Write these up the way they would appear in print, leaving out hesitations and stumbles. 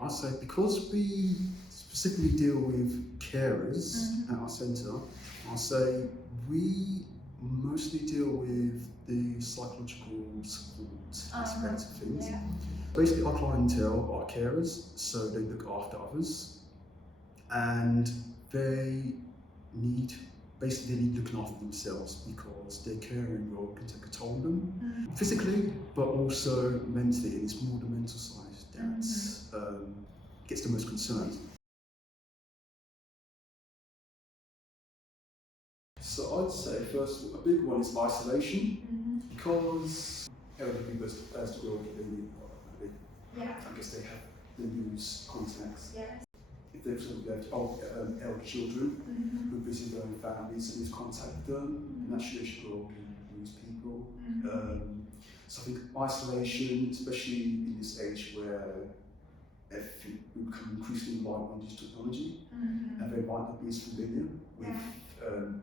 I say because we specifically deal with carers at our centre, I say we mostly deal with the psychological support aspect of things. Yeah. Basically, our clientele are carers, so they look after others, and they need basically they need looking after themselves because their caring role can take a toll on them physically, but also mentally. And it's more the mental side that gets the most concerned. So I'd say first a big one is isolation because elderly people as to grow they I guess they have they lose contacts. Yes. If they've sort of got elder children who are busy with their own families and lose contact with them, naturally they should grow up and lose people. So I think isolation, especially in this age where we become increasingly reliant on digital technology, and they might not be as familiar with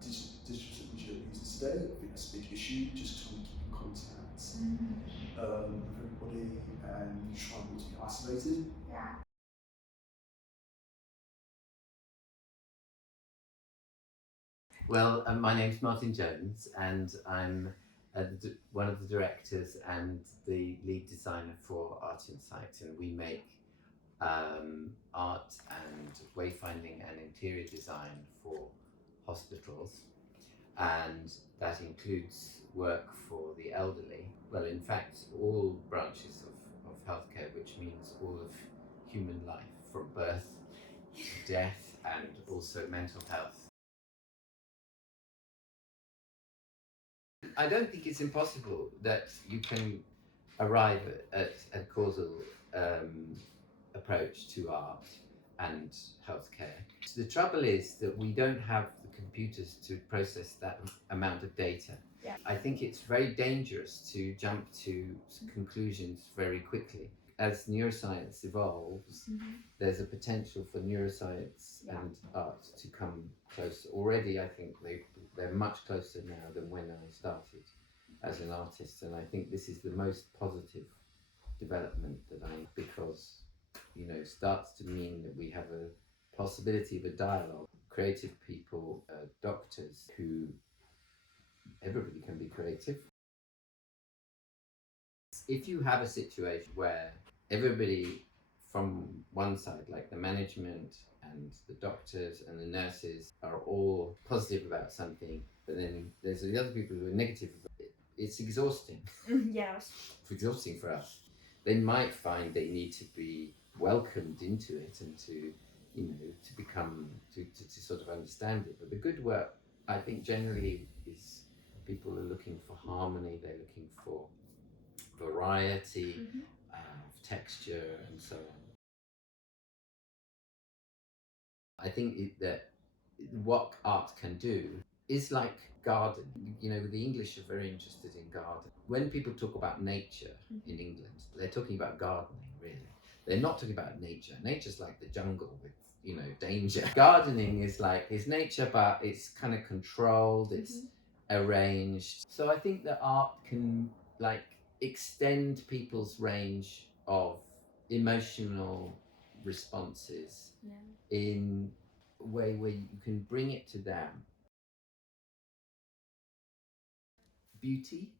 digital technology that we use today. I think that's a big issue, just trying to keep in contact with everybody and trying not to be isolated. Yeah. Well, my name's Martin Jones, and I'm one of the directors and the lead designer for Art Insight, and we make art and wayfinding and interior design for hospitals, and that includes work for the elderly. Well, in fact, all branches of healthcare, which means all of human life, from birth to death, and also mental health. I don't think it's impossible that you can arrive at a causal approach to art and healthcare. The trouble is that we don't have the computers to process that amount of data. Yeah. I think it's very dangerous to jump to conclusions very quickly. As neuroscience evolves, there's a potential for neuroscience and art to come close. Already, I think they're much closer now than when I started as an artist, and I think this is the most positive development because starts to mean that we have a possibility of a dialogue. Creative people, doctors, who everybody can be creative. If you have a situation where everybody from one side, like the management and the doctors and the nurses, are all positive about something, but then there's the other people who are negative about it, it's exhausting. Yes. It's exhausting for us. They might find they need to be welcomed into it and to become to sort of understand it. But the good work, I think, generally is people are looking for harmony, they're looking for variety of texture and so on. I think that what art can do is like garden. The English are very interested in garden. When people talk about nature in England, they're talking about gardening, really. They're not talking about nature. Nature's like the jungle with, danger. Gardening is nature, but it's kind of controlled, it's arranged. So I think that art can extend people's range of emotional responses in a way where you can bring it to them. Beauty,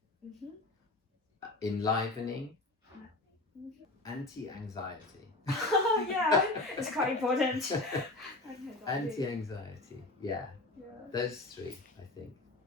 enlivening, anti-anxiety. Yeah, it's quite important. Anti-anxiety, yeah. Those three, I think.